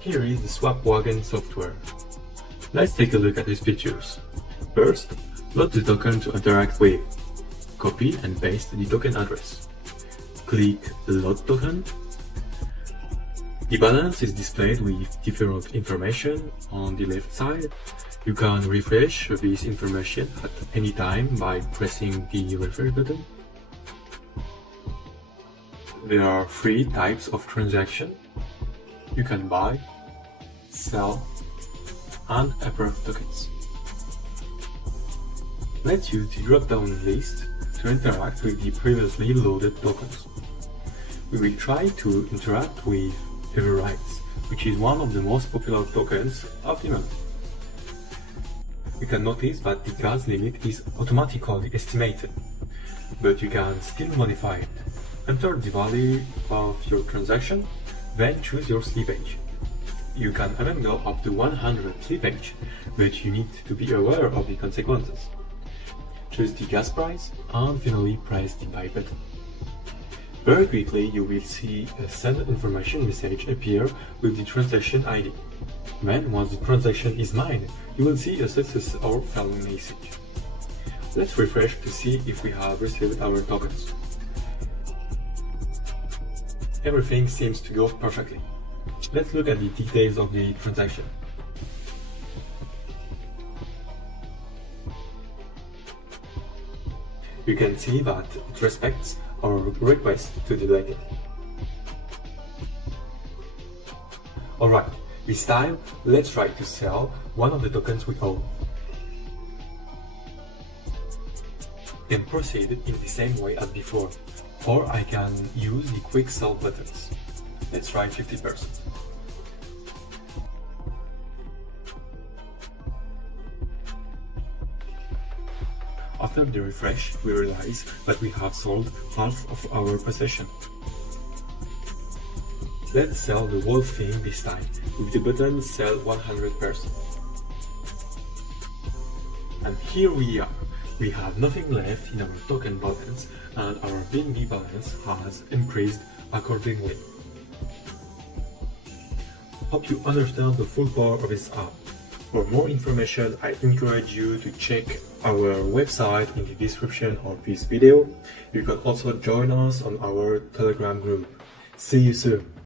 Here is the Swap Wagon software. Let's take a look at its features. First, load the token to interact with. Copy and paste the token address. Click Load Token. The balance is displayed with different information on the left side. You can refresh this information at any time by pressing the refresh button. There are 3 types of transaction. You can buy, sell, and approve tokens. Let's use the drop-down list to interact with the previously loaded tokens. We will try to interact with Everrights, which is one of the most popular tokens of the month. You can notice that the gas limit is automatically estimated, but you can still modify it. Enter the value of your transaction, then choose your slippage. You can even go up to 100 slippage, but you need to be aware of the consequences. Choose the gas price and finally press the buy button. Very quickly you will see a send information message appear with the transaction ID. Then once the transaction is mined, you will see a success or failed message. Let's refresh to see if we have received our tokens. Everything seems to go perfectly. Let's look at the details of the transaction. You can see that it respects our request to delete it. Alright, this time let's try to sell one of the tokens we own. Then proceed in the same way as before, or I can use the quick sell buttons. Let's try 50%. After the refresh, we realize that we have sold half of our possession. Let's sell the whole thing this time, with the button Sell 100%. And here we are. We have nothing left in our token balance, and our BNB balance has increased accordingly. Hope you understand the full power of this app. For more information, I encourage you to check our website in the description of this video. You can also join us on our Telegram group. See you soon!